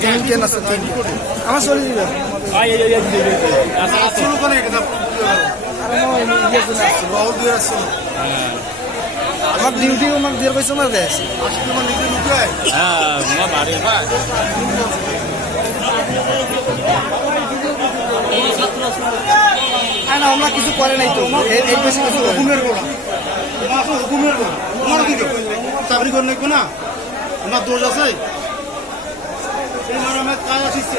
তিন কেন আছে তিন আমার চলে দিবে আসলো কেন এটা বহুত দূর আসলো আমার ডিউটি আমাক দিয়ে পয়সা মার গেছে আজকে তোমার নিজে লুকায় না আমরা কিছু করে নাই তো এই- এই পয়সা কিছু। হুকুমের গোড়া তোমার আসলে হুকুমের গোড়া তোমার দিকে চাকরি করে না? তোমার দোষ আছে? এই কাজ আসিছে